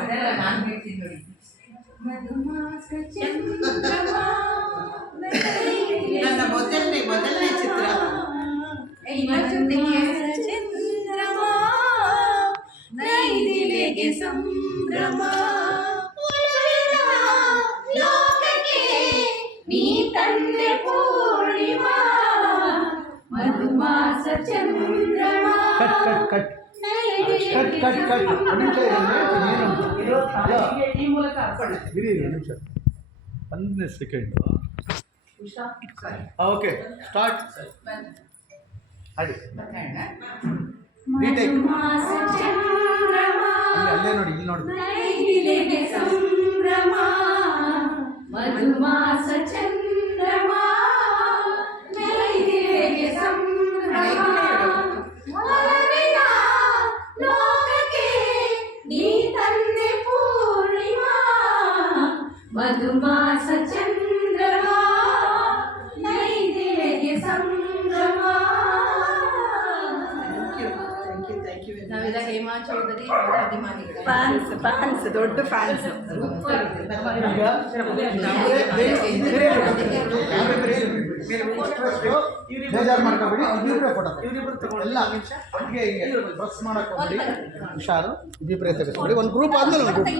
ಅದೆಲ್ಲ ನಾನು ಹೇಳ್ತೀನಿ ನೋಡಿ. ನನ್ನ ಮೊದಲನೇ ಚಿತ್ರ ಚಂದ್ರಮ ನೈದಿಲೆಗೆ ಸಂಭ್ರಮ ಲೋಕಕ್ಕೆ ನೀ ತಂದೆ ಪೂರ್ಣಿಮಾ ಮಧುಮಾಸ ಚಂದ್ರಮ ಈ ಮೂಲಕ ಅರ್ಪಣೆ. ಒಂದನೇ ಸೆಕೆಂಡ್. Okay start. ಅಡಿ ಮಧುಮಾಸ ಚಂದ್ರಮ ಅಲ್ಲೇ ನೋಡಿ, ಇಲ್ಲಿ ನೋಡಿ. ನೈದಿಲೆಗೆ ಸಂಭ್ರಮ ಮಧುಮಾಸ ಚಂದ್ರಮ ನೈದಿಲೆಗೆ ಸಂಭ್ರಮ ಒಲವಿನ ಲೋಕಕ್ಕೆ ನೀ ತಂದೆ ಪೂರ್ಣಿಮಾ ಮಧುಮಾಸ ಚಂದ್ರಮ ನೈದಿಲೆಗೆ ಸಂಭ್ರಮ. ನಾವೆಲ್ಲ ಹೇಮಾ ಚೌಧರಿ ಅವರ ಅಭಿಮಾನಿಗಳು. ಫ್ಯಾನ್ಸ್ ದೊಡ್ಡ ಫ್ಯಾನ್ಸ್. ಬೇಜಾರು ಮಾಡ್ಕೊಬೇಡಿ, ಇವ್ರಿಬ್ರೆ ಫೋಟೋ ಎಲ್ಲ ಹಂಗೆ ಹಿಂಗೆ ಬಸ್ ಮಾಡಕ್ಕೆ ಹೋಗ್ಬಿಡಿ. ಹುಷಾರು, ಇಬ್ಬಿಬ್ರೆ ತೆಗೆಸ್ಕೊಡಿ. ಒಂದು ಗ್ರೂಪ್ ಆದ್ಮೇಲೆ ಒಂದು ಗ್ರೂಪ್.